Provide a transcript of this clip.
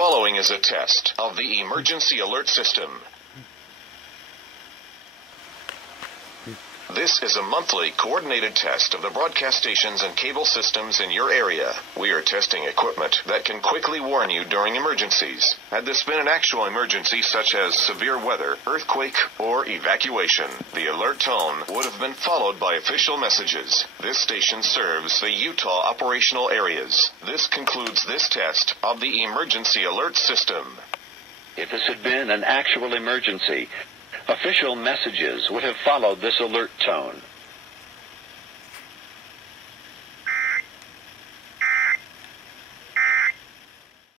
following is a test of the emergency alert system. This is a monthly coordinated test of the broadcast stations and cable systems in your area. We are testing equipment that can quickly warn you during emergencies. Had this been an actual emergency such as severe weather, earthquake, or evacuation, the alert tone would have been followed by official messages. This station serves the Utah operational areas. This concludes this test of the emergency alert system. If this had been an actual emergency, official messages would have followed this alert tone.